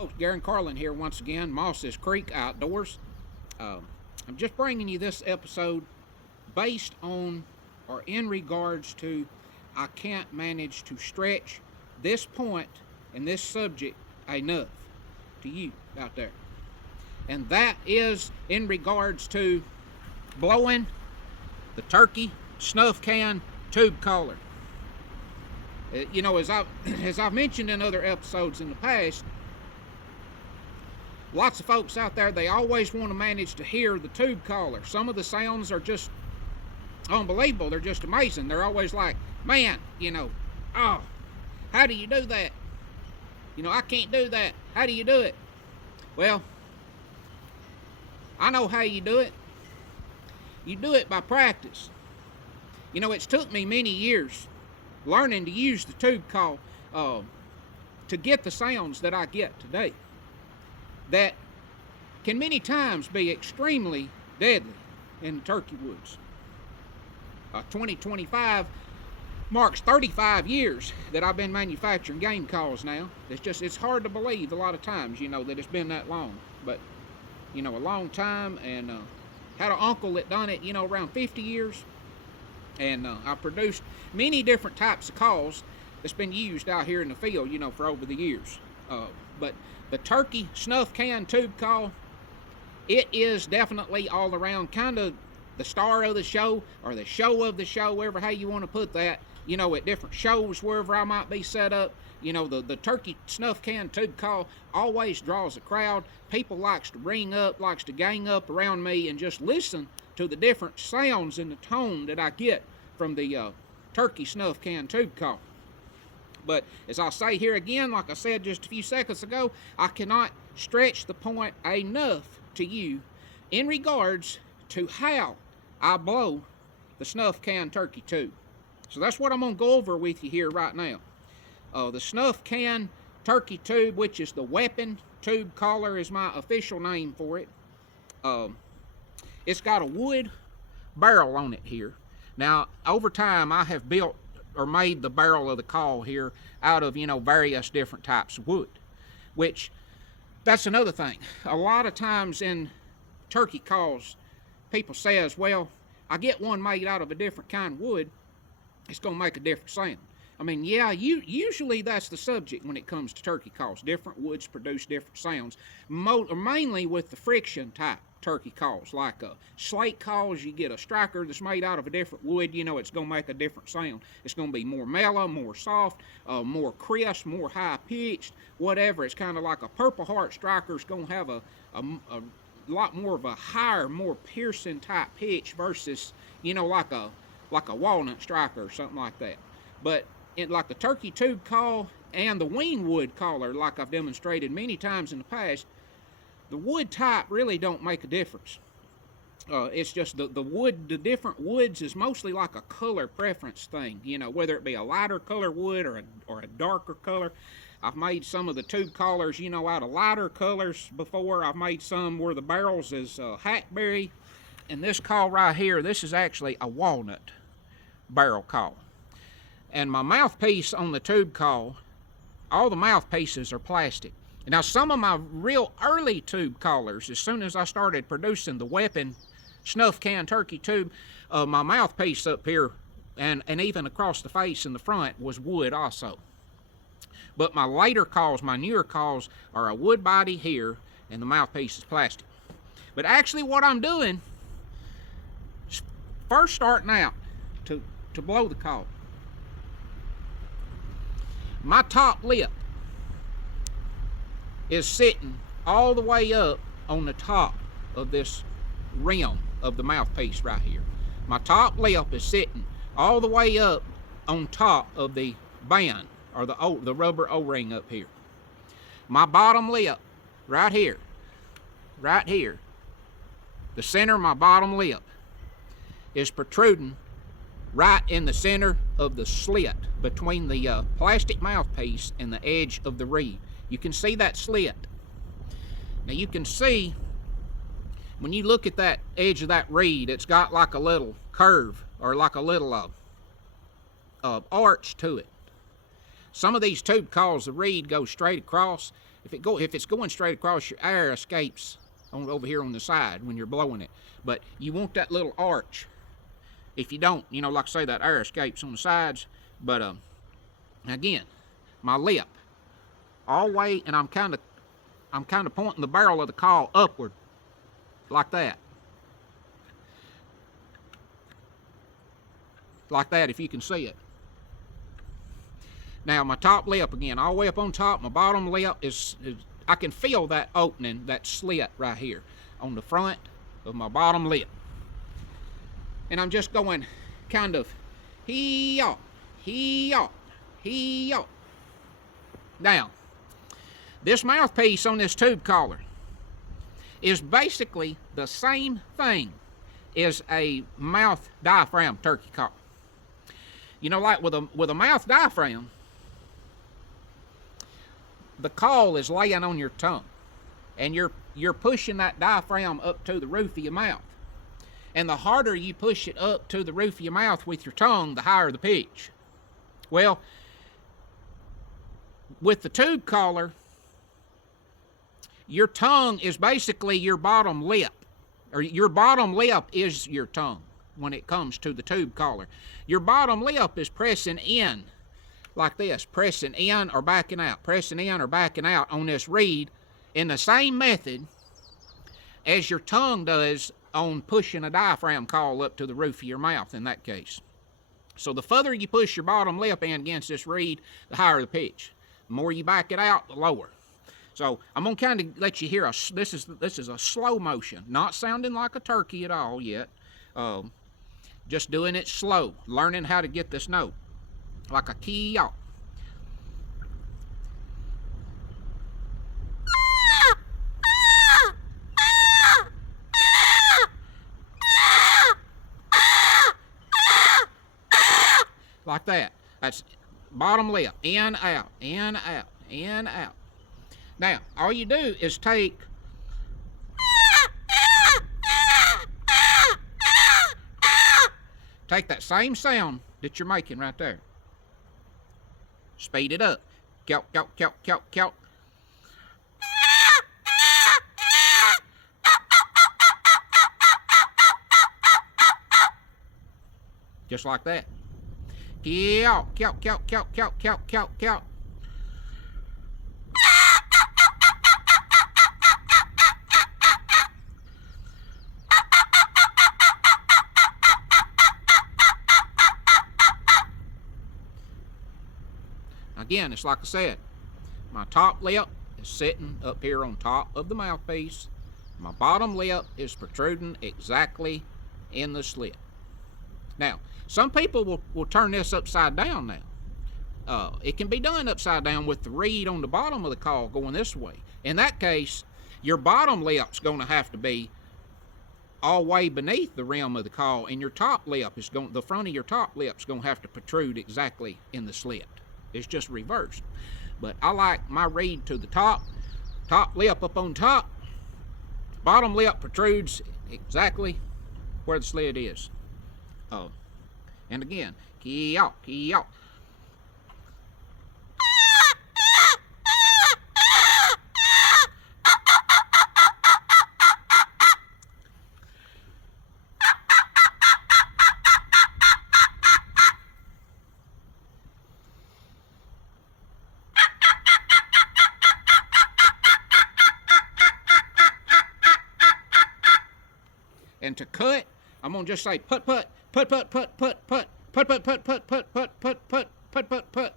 host Garen Carlin here once again, Moss's Creek Outdoors. I'm just bringing you this episode based on or in regards to I can't manage to stretch this point and this subject enough to you out there. And that is in regards to blowing the turkey snuff can tube collar. You know, as I've mentioned in other episodes in the past, lots of folks out there, they always want to manage to hear the tube collar. Some of the sounds are just unbelievable. They're just amazing. They're always like, man, oh, how do you do that? I can't do that. How do you do it? Well, I know how you do it. You do it by practice. It's took me many years learning to use the tube call to get the sounds that I get today that can many times be extremely deadly in the turkey woods. 2025 marks 35 years that I've been manufacturing game calls now. It's hard to believe a lot of times, that it's been that long. But, a long time, and had an uncle that done it, around 50 years. And I produced many different types of calls that's been used out here in the field, for over the years. But the turkey snuff can tube call, it is definitely all around kind of the star of the show, or the show of the show, wherever how you want to put that. At different shows, wherever I might be set up, the turkey snuff can tube call always draws a crowd. People likes to ring up, likes to gang up around me and just listen to the different sounds and the tone that I get from the turkey snuff can tube call. But as I'll say here again, like I said just a few seconds ago, I cannot stretch the point enough to you in regards to how I blow the snuff can turkey tube. So that's what I'm going to go over with you here right now. The snuff can turkey tube, which is the weapon tube collar, is my official name for it. It's got a wood barrel on it here. Now, over time, I have built or made the barrel of the call here out of, various different types of wood, which that's another thing. A lot of times in turkey calls, people says, well, I get one made out of a different kind of wood, it's going to make a different sound. I mean, yeah, usually that's the subject when it comes to turkey calls. Different woods produce different sounds, mainly with the friction type turkey calls. Like slate calls, you get a striker that's made out of a different wood, it's going to make a different sound. It's going to be more mellow, more soft, more crisp, more high-pitched, whatever. It's kind of like a Purple Heart striker. It's going to have a lot more of a higher, more piercing type pitch versus, like a walnut striker or something like that. But like the turkey tube call and the wing wood collar, like I've demonstrated many times in the past, the wood type really don't make a difference. It's just the wood, the different woods is mostly like a color preference thing, whether it be a lighter color wood or a darker color. I've made some of the tube collars, out of lighter colors before. I've made some where the barrels is hackberry. And this call right here, this is actually a walnut barrel call. And my mouthpiece on the tube call, all the mouthpieces are plastic. Now, some of my real early tube collars, as soon as I started producing the weapon snuff can turkey tube, my mouthpiece up here and even across the face in the front was wood also. But my later calls, my newer calls, are a wood body here and the mouthpiece is plastic. But actually what I'm doing is first starting out to blow the call. My top lip is sitting all the way up on the top of this rim of the mouthpiece right here. My top lip is sitting all the way up on top of the band, or the rubber O-ring up here. My bottom lip, right here, the center of my bottom lip is protruding right in the center of the slit between the plastic mouthpiece and the edge of the reed. You can see that slit. Now you can see when you look at that edge of that reed, it's got like a little curve or like a little arch to it. Some of these tube calls, the reed goes straight across. if it's going straight across, your air escapes over here on the side when you're blowing it. But you want that little arch. If you don't, like I say, that air escapes on the sides. But again, my lip all the way, and I'm kind of pointing the barrel of the caul upward like that. Like that, if you can see it. Now my top lip again, all the way up on top. My bottom lip is I can feel that opening, that slit right here on the front of my bottom lip. And I'm just going kind of hee-yaw, hee-yaw, hee-yaw. Now, this mouthpiece on this tube collar is basically the same thing as a mouth diaphragm turkey collar. Like with a mouth diaphragm, the caul is laying on your tongue, and you're pushing that diaphragm up to the roof of your mouth. And the harder you push it up to the roof of your mouth with your tongue, the higher the pitch. Well, with the tube collar, your tongue is basically your bottom lip, or your bottom lip is your tongue when it comes to the tube collar. Your bottom lip is pressing in like this, pressing in or backing out, pressing in or backing out on this reed in the same method as your tongue does on pushing a diaphragm caul up to the roof of your mouth in that case. So the further you push your bottom lip in against this reed, the higher the pitch. The more you back it out, the lower. So I'm gonna kind of let you hear this is a slow motion, not sounding like a turkey at all yet. Just doing it slow, learning how to get this note like a key-yaw. Like that. That's bottom lip, in, out, in, out, in, out. Now, all you do is take that same sound that you're making right there. Speed it up. Kelp, kelp, kelp, kelp, kelp. Just like that. Kelp, kelp, kelp, kelp, kelp, kelp, kelp, kelp. Again, it's like I said, my top lip is sitting up here on top of the mouthpiece. My bottom lip is protruding exactly in the slit. Now, some people will turn this upside down now. It can be done upside down with the reed on the bottom of the caul going this way. In that case, your bottom lip's going to have to be all the way beneath the rim of the caul, and your top lip is the front of your top lip's going to have to protrude exactly in the slit. It's just reversed. But I like my reed to the top lip up on top, bottom lip protrudes exactly where the slit is. And again, key-yaw, key-yaw. And to cut, I'm gonna just say put put put put put put put put put put put put put put put put put put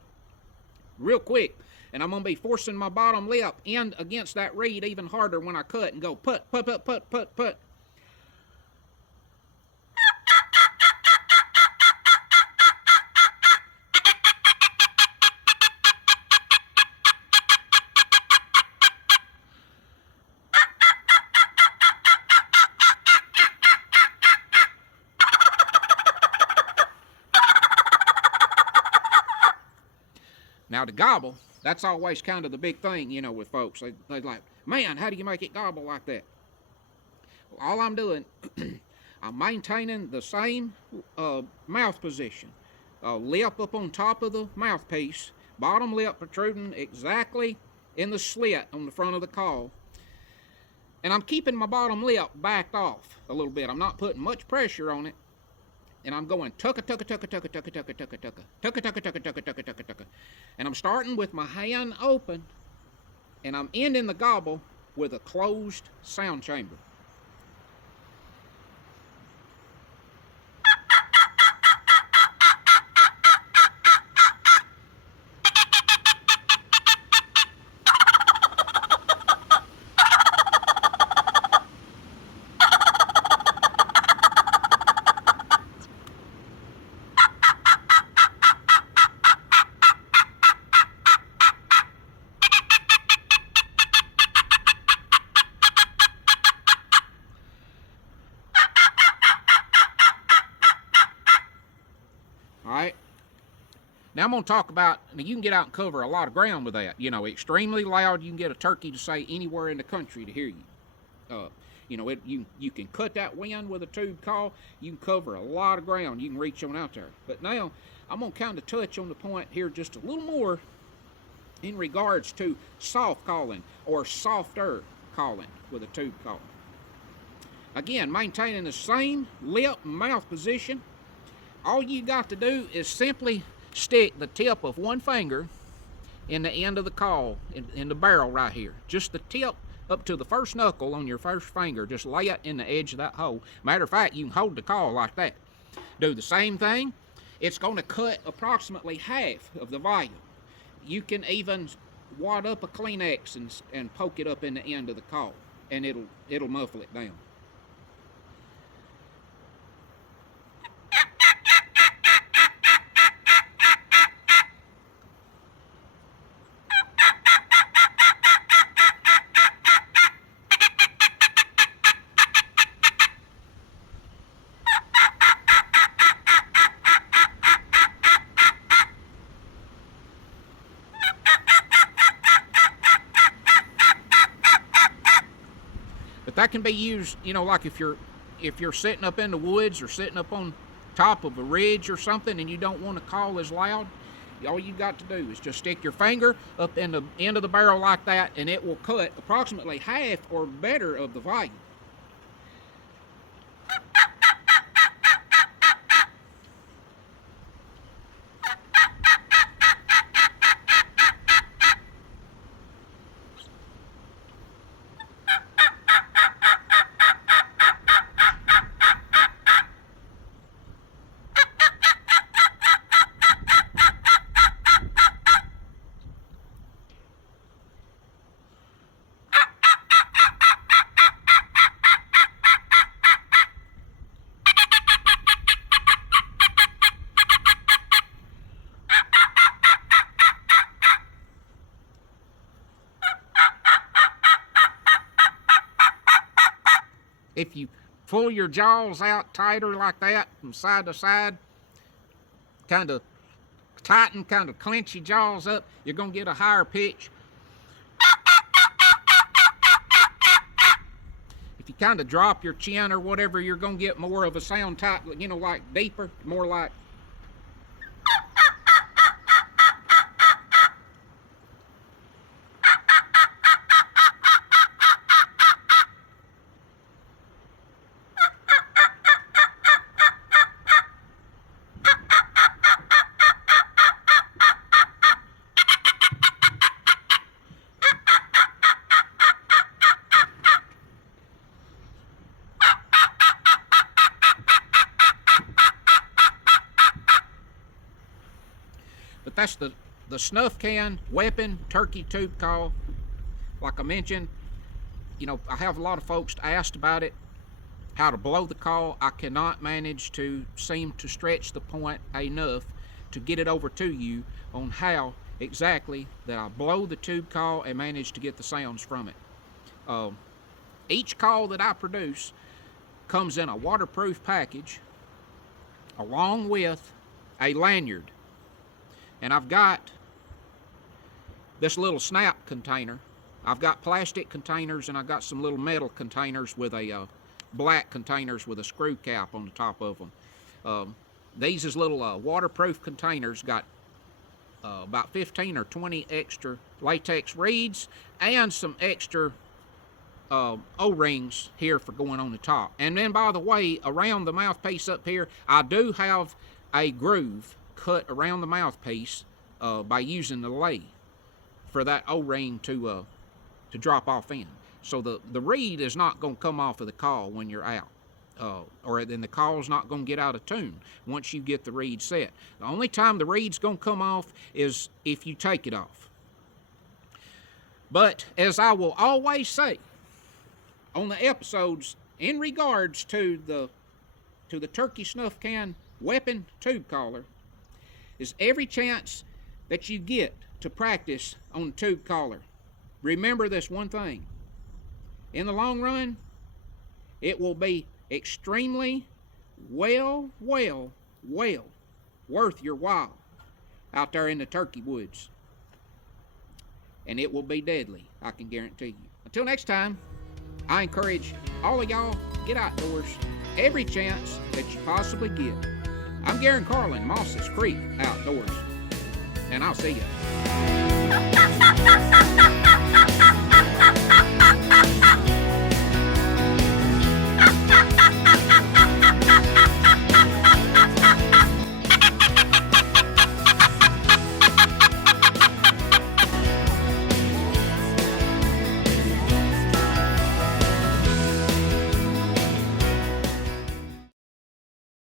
real quick. And I'm gonna be forcing my bottom lip in against that reed even harder when I cut and go put put put put put put. Now, to gobble, that's always kind of the big thing, with folks. They're like, man, how do you make it gobble like that? Well, all I'm doing, I'm maintaining the same mouth position. Lip up on top of the mouthpiece, bottom lip protruding exactly in the slit on the front of the call. And I'm keeping my bottom lip backed off a little bit. I'm not putting much pressure on it. And I'm going tucka, tucka, tucka, tucka, tucka, tucka, tucka, tucka, tucka, tucka, tucka, tucka, tucka, tucka, tucka. And I'm starting with my hand open, and I'm ending the gobble with a closed sound chamber. Alright. Now I'm going to talk about, now you can get out and cover a lot of ground with that. You know, extremely loud. You can get a turkey to say anywhere in the country to hear you. You know, you can cut that wind with a tube call. You can cover a lot of ground. You can reach on out there. But now I'm going to kind of touch on the point here just a little more in regards to soft calling or softer calling with a tube call. Again, maintaining the same lip and mouth position. All you got to do is simply stick the tip of one finger in the end of the call, in the barrel right here. Just the tip up to the first knuckle on your first finger. Just lay it in the edge of that hole. Matter of fact, you can hold the call like that. Do the same thing. It's going to cut approximately half of the volume. You can even wad up a Kleenex and poke it up in the end of the call, and it'll muffle it down. But that can be used, you know, like if you're sitting up in the woods or sitting up on top of a ridge or something and you don't want to call as loud, all you got to do is just stick your finger up in the end of the barrel like that, and it will cut approximately half or better of the volume. If you pull your jaws out tighter like that from side to side, kind of tighten, kind of clench your jaws up, you're going to get a higher pitch. If you kind of drop your chin or whatever, you're going to get more of a sound type, you know, like deeper, more like. But that's the snuff can weapon turkey tube call. Like I mentioned, you know, I have a lot of folks asked about it, how to blow the call. I cannot manage to seem to stretch the point enough to get it over to you on how exactly that I blow the tube call and manage to get the sounds from it. Each call that I produce comes in a waterproof package along with a lanyard. And I've got this little snap container. I've got plastic containers and I've got some little metal containers with a black containers with a screw cap on the top of them. These is little waterproof containers, got about 15 or 20 extra latex reeds and some extra O-rings here for going on the top. And then, by the way, around the mouthpiece up here, I do have a groove cut around the mouthpiece by using the lay for that O-ring to drop off in. So the reed is not going to come off of the call when you're out. Or then the call's not going to get out of tune once you get the reed set. The only time the reed's going to come off is if you take it off. But as I will always say on the episodes in regards to the turkey snuff can weapon tube collar, is every chance that you get to practice on the tube collar, remember this one thing. In the long run, it will be extremely well worth your while out there in the turkey woods. And it will be deadly, I can guarantee you. Until next time, I encourage all of y'all to get outdoors every chance that you possibly get. I'm Garen Carlin, Mosses Creek Outdoors, and I'll see you.